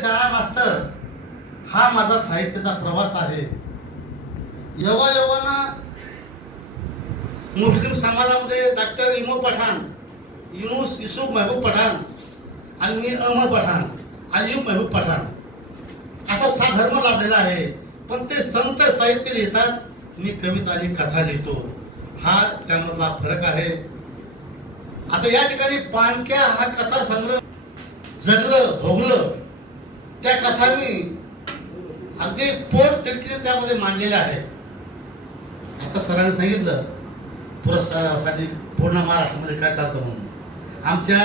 शाळा मास्तर हा माझा साहित्याचा प्रवास आहे. यवाना मुस्लिम समाजामध्ये डॉक्टर इमो पठाण, युसूफ महबूब पठाण आणि मी अहमद पठाण, अयूब महबूब पठाण असा 6 धर्म लाभलेला आहे. पण ते संत साहित्य लिहितात, मी कविता आणि कथा लिहितो. हा त्यामधला फरक आहे. आता या ठिकाणी पाणक्या हा कथा संग्रह जगलं भोगलं त्या कथा मी अगदी पोट तिडकीने त्यामध्ये मांडलेल्या आहे. आता सरांनी सांगितलं पुरस्कारासाठी पूर्ण महाराष्ट्रामध्ये काय चालतं म्हणून. आमच्या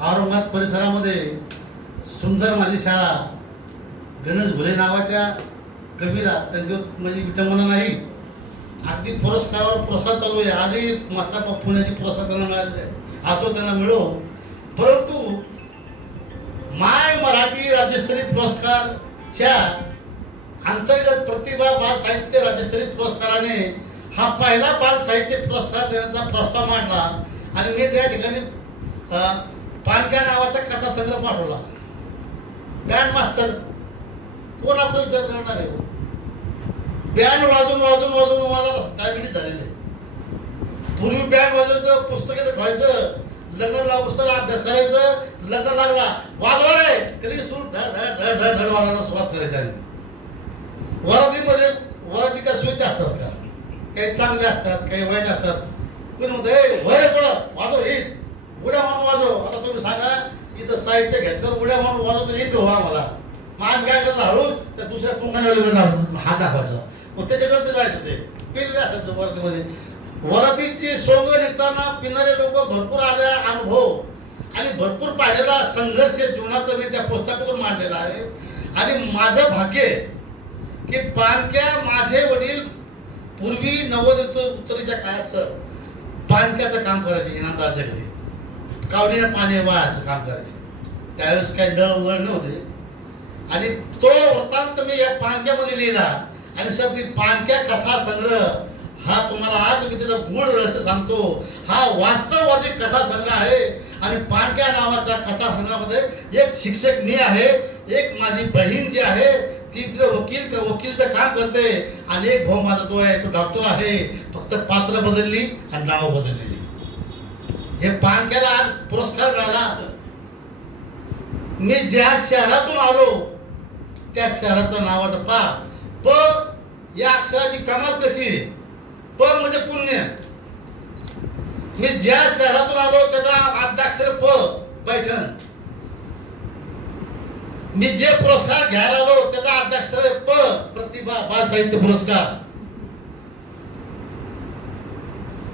औरंगाबाद परिसरामध्ये सुंदर माझी शाळा गणेश भुले नावाच्या कवीला त्यांच्यावर म्हणजे विटंबना नाही, अगदी पुरस्कारावर पुरस्कार चालू आहे. आजही मस्ता पुण्याचे पुरस्कार त्यांना मिळालेले आहे, असो त्यांना मिळो. परंतु माय मराठी राज्यस्तरीय पुरस्कारच्या अंतर्गत प्रतिभा बाल साहित्य राज्यस्तरीय पुरस्काराने हा पहिला बाल साहित्य पुरस्कार देण्याचा प्रस्ताव मांडला आणि मी त्या ठिकाणी पाणक्या नावाचा कथा संग्रह पाठवला. बँड मास्तर कोण आपला विचार करणार आहे? बँड वाजून वाजून वाजून मला डायबिटीज झालेलं आहे. पूर्वी बँड वाजवायचं, पुस्तकाचं व्हायचं, लग्न लागूस तर अभ्यास करायचं, लग्न लागला वाजवा रे तरी सूट धड धड धड धड धड वाजवायला सुरुवात करायची. आणि वरातीमध्ये वराती का स्विच असतात का? काही चांगले असतात, काही वाईट असतात. कोणी म्हणतं हे वरे पडत वाजव, हीच उड्या म्हणून वाजव. आता तुम्ही सांगा इथं साहित्य घेतलं उड्या म्हणून वाजव तर येईल का व्हा मला? मग आम्ही काय करायचं हळूच त्या दुसऱ्या पुंखाने हात दाखवायचं, मग त्याच्याकडे ते जायचं. ते पिल्ले असायचं वरातीमध्ये. वरातीची सोंग निघताना पिणारे लोक भरपूर आले अनुभव आणि भरपूर पाहिलेला संघर्ष जीवनाचा मी त्या पुस्तकातून मांडलेला आहे. आणि माझं भाग्य की पाणक्या माझे वडील पूर्वी नव्वदोत्तरीच्या काळात सर पाणक्याचं काम करायचे, इनामदाराच्या घरी कावडीनं पाणी वाहायचं काम करायचे. त्यावेळेस काही नळ वगैरे नव्हते. आणि तो वृत्तांत मी या पाणक्यामध्ये लिहिला. आणि सर ती पाणक्या कथा संग्रह हा तुम्हाला आज मी त्याचा गूढ रहस्य सांगतो. हा वास्तववादी कथा संग्रह आहे. आणि पाणक्या नावाचा कथा संग्रहामध्ये एक शिक्षक मी आहे, एक माझी बहीण जी आहे ती तिथं वकीलचं काम करते, आणि एक भाऊ माझा तो आहे तो डॉक्टर आहे. फक्त पात्र बदलली आणि नाव बदललेली. हे पाणक्याला आज पुरस्कार मिळाला. मी ज्या शहरातून आलो त्या शहराचं नावाचं प या अक्षराची कमाल कशी आहे. प म्हणजे पुण्य. मी ज्या शहरातून आलो त्याचा आद्याक्षर प पैठण. मी जे पुरस्कार घ्यायला आलो त्याचा आद्याक्षर प प्रतिभा बाल साहित्य पुरस्कार.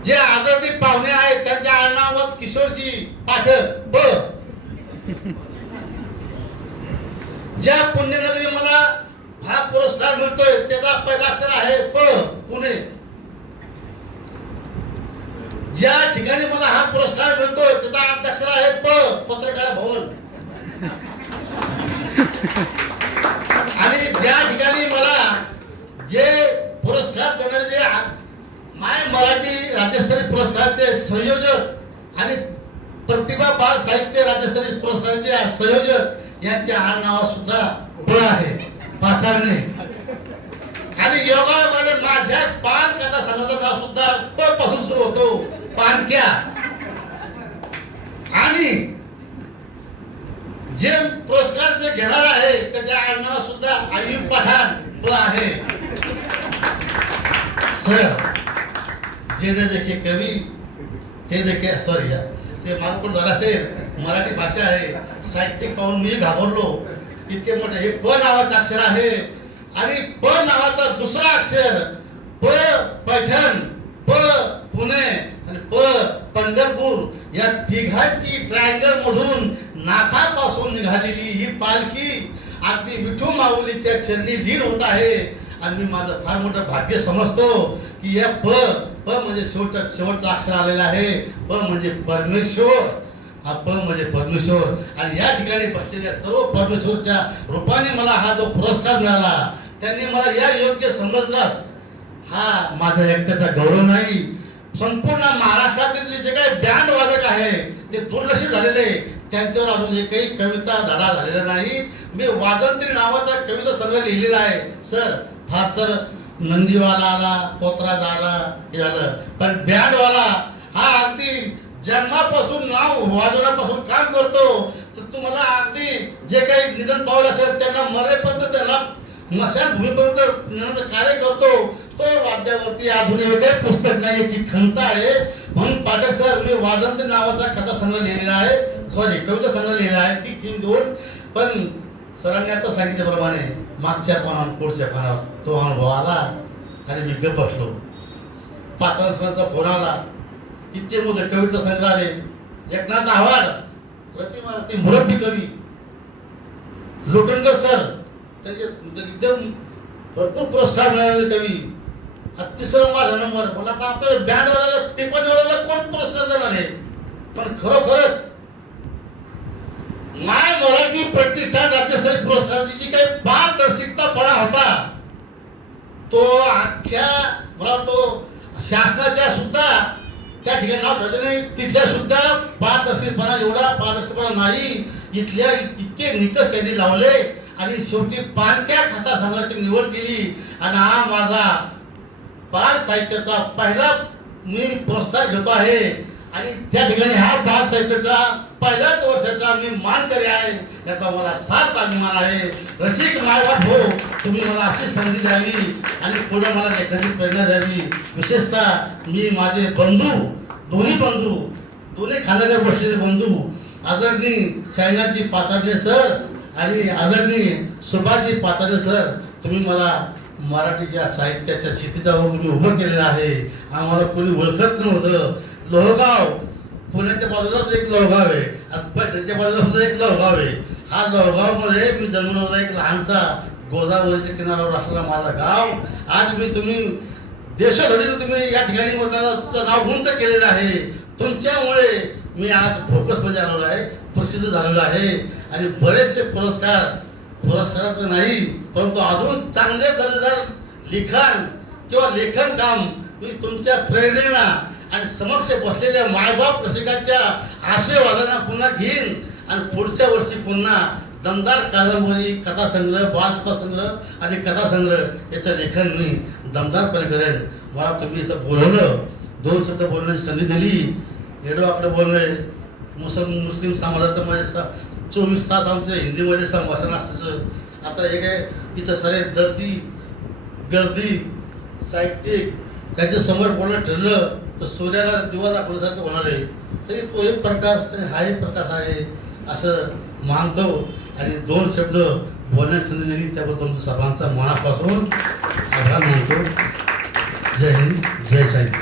जे आदरणीय पाहुणे आहेत त्यांच्या आडनावात किशोरजी पाठक प. ज्या पुण्यनगरी मला हा पुरस्कार मिळतोय त्याचा पहिला अक्षर आहे प पुणे. ज्या ठिकाणी मला हा पुरस्कार मिळतोय त्याचा अध्यक्षर आहे प पत्रकार भवन. आणि ज्या ठिकाणी मला जे पुरस्कार देणारे जे माय मराठी राज्यस्तरीय पुरस्कारचे संयोजक आणि प्रतिभा बाल साहित्य राज्यस्तरीय पुरस्काराचे संयोजक यांच्या आडनावा सुद्धा प आहे, पाचारणे. आणि योगामध्ये माझ्या पान कथा संघाचं नाव सुद्धा प पासून सुरू होतो, पाणक्या. आणि जे पुरस्कार जे घेणार आहे त्याच्या आडनाव सुद्धा अयूब पठाण प आहे. सर जे देखील कवी ते देखील सॉरी ते मागपुढ झाला असेल. मराठी भाषा आहे, साहित्यिक पाहून मी घाबरलो. इतके मोठे हे प नावाचं अक्षर आहे. आणि प नावाचा दुसरा अक्षर प पैठण, प पुणे आणि प पंढरपूर या तिघांची ट्रायंगल मधून नाथापासून निघालेली ही पालखी अगदी विठू माऊलीच्या चरणी लीन होत आहे. आणि मी माझं फार मोठं भाग्य समजतो की या प म्हणजे शेवटचा अक्षर आलेला आहे. प म्हणजे परमेश्वर. हा प म्हणजे परमेश्वर. आणि या ठिकाणी बसलेल्या सर्व परमेश्वरच्या रूपाने मला हा जो पुरस्कार मिळाला त्यांनी मला या योग्य समजलास. हा माझा एकट्याचा गौरव नाही, संपूर्ण महाराष्ट्रातील जे काही बँड वादक आहे ते दुर्लक्ष झालेले. त्यांच्यावर अजून एकही कविता धडा झालेला नाही. मी वाजंत्री नावाचा कविता संग्रह लिहिलेला आहे सर. फार तर नंदीवाला आला, पोतराज आला, हे झालं, पण बँडवाला हा अगदी जन्मापासून नाव वाजवण्यापासून काम करतो. तर तुम्हाला अगदी जे काही निधन पावलं असेल त्यांना मरेपर्यंत, त्यांना मशानभूमीपर्यंत नेण्याचं कार्य करतो. तो वाद्यावरती अजूनही एकही पुस्तक नाही याची खंत आहे. म्हणून पाठक सर, मी वाजंत्री नावाचा कथा संग्रह लिहिलेला आहे, सॉरी कविता संग्रह लिहिलेला आहे, ती थीम देऊन. पण सरांनी आता सांगितल्याप्रमाणे मागच्या पानावर पुढच्या पानावर तो अनुभव आला आणि मी गप्प बसलो. 5 वर्षाचा फोन आला, इतके मोठे कविता संग्रह आले. एकनाथ आव्हाड, प्रतिमा ते मुरब्बी कवी लोटणकर सर, त्यांचे एकदम भरपूर पुरस्कार मिळालेले कवी. तिसरा माझा नंबर बोला. आता आपल्या बँडवाल्याला, टिपणवाल्याला कोण पुरस्कार देणार आहे? पण खरोखरच माय मराठी प्रतिष्ठान राज्यस्तरीय पुरस्काराची जी काही पारदर्शकतापणा होता, तो अख्ख्या मला तो शासनाच्या सुद्धा त्या ठिकाणी नाव ठेवलं नाही, तिथल्या सुद्धा पारदर्शकपणा, एवढा पारदर्शकपणा नाही. इथल्या इतके निकष यांनी लावले आणि शेवटी पाणत्या कथा संग्रहाची निवड केली. आणि हा माझा बाल साहित्याचा पहिला मी पुरस्कार घेतो आहे. आणि त्या ठिकाणी हा बाल साहित्याचा पहिल्याच वर्षाचा मी मानकरी आहे, याचा मला सार्थ अभिमान आहे. रसिक मायबाप हो, तुम्ही मला अशी संधी द्यावी आणि पुढे मला लेखनाची प्रेरणा द्यावी. विशेषतः मी माझे बंधू, दोन्ही खांद्यावर बसलेले बंधू आदरणीय साईनाथजी पाचारले सर आणि आदरणीय सुभाषजी पाचारले सर, तुम्ही मला मराठीच्या साहित्याच्या क्षितिजावर तुम्ही उभं केलेलं आहे. आम्हाला कोणी ओळखत नव्हतं. लोहगाव पुण्याच्या बाजूलाच एक लोहगाव आहे आणि पैठणच्या बाजूला सुद्धा एक लोहगाव आहे. हा लोहगावमध्ये मी जन्मलेला एक लहानसा गोदावरीच्या किनाऱ्यावर असलेला माझा गाव. आज मी तुम्ही देशोधडीने तुम्ही या ठिकाणी माझं नाव उंच केलेलं आहे. तुमच्यामुळे मी आज फोकसमध्ये आलेलो आहे, प्रसिद्ध झालेलो आहे. आणि बरेचसे पुरस्काराचं नाही, परंतु अजून चांगले दर्जेदार लिखाण किंवा लेखन काम मी तुमच्या प्रेरणेला आणि समक्ष बसलेल्या मायबाप रसिकांच्या आशीर्वादाने पुन्हा घेईन. आणि पुढच्या वर्षी पुन्हा दमदार कादंबरी, कथासंग्रह, बालकथासंग्रह आणि कथासंग्रह याचं लेखन मी दमदारपणे करेन. मला तुम्ही इथं बोलवलं, 2 शब्द बोलण्याची संधी दिली. येडोआकडे बोलणे, मुस्लिम समाजाचं माझे 24 तास आमचं हिंदीमध्ये संभाषण असल्याचं. आता हे काय इथं सारे गर्दी साहित्यिक त्याच्या समोर बोलणं ठरलं तर सूर्याला दिवा दाखवण्यासारखं होणार आहे. तरी तो एक प्रकाश आणि हा एक प्रकाश आहे असं मानतो. आणि 2 शब्द बोलण्याची संधी दिली त्याबद्दल तुमचं सर्वांचा मनापासून आभार मानतो. जय हिंद, जय साहित्य.